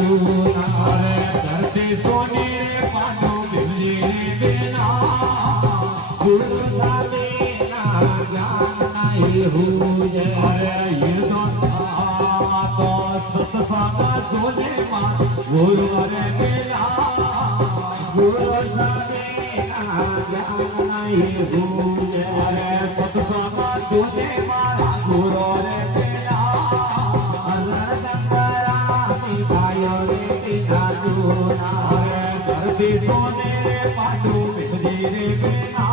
अरे धरती सोने रे पांडु बिजली बिना गुरु साले ना ज्ञान नहीं हुए अरे ये तो सत्संग सोने मा गुरु रे मिला गुरु साले ना ज्ञान नहीं हुए अरे सत्संग सोने मा गुरु रे मिला धरती सोने रे पांडु बिजली रे बिना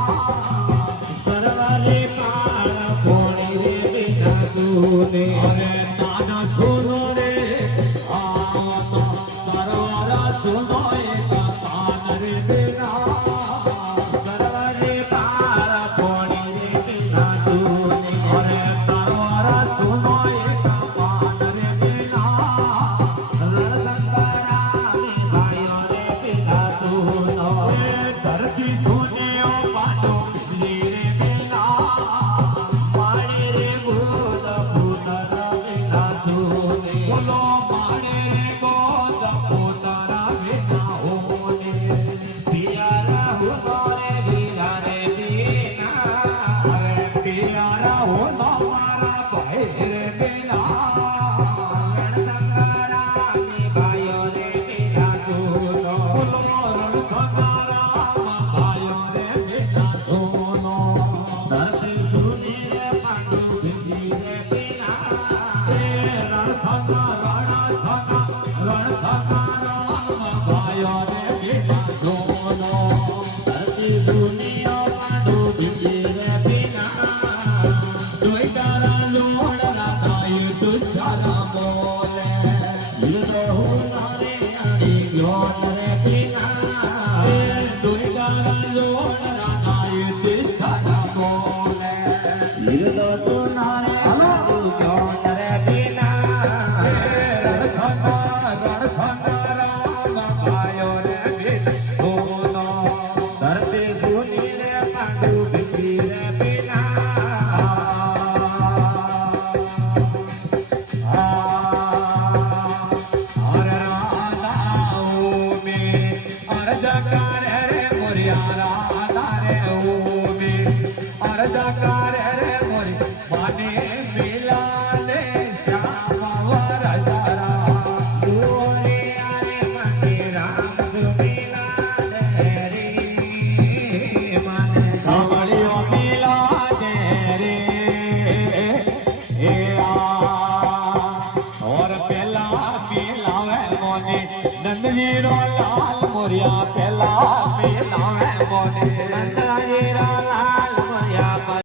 सरवारे पार फोड़े रे बिना तूने अरे ताना सुनो रे आवता तरवारा सुनो एक तान रे बिना सरवारे पार फोड़े रे बिना तूने अरे तरवारा सुनो एक तान रे बिना धरती सोने पांडो बिजली रे बिना मारे रे गोद पुतरा बिना सोने बोलो मारे रे गोद पुतरा बिना होने पियारा हो रे बिना रे बिना अरे पियारा हो मारा भाई रे बिना रणसंगारा भाई रे बिना सोनो बोलो रणसंगारा लाल मोरिया पेला में नावे मोने नंदा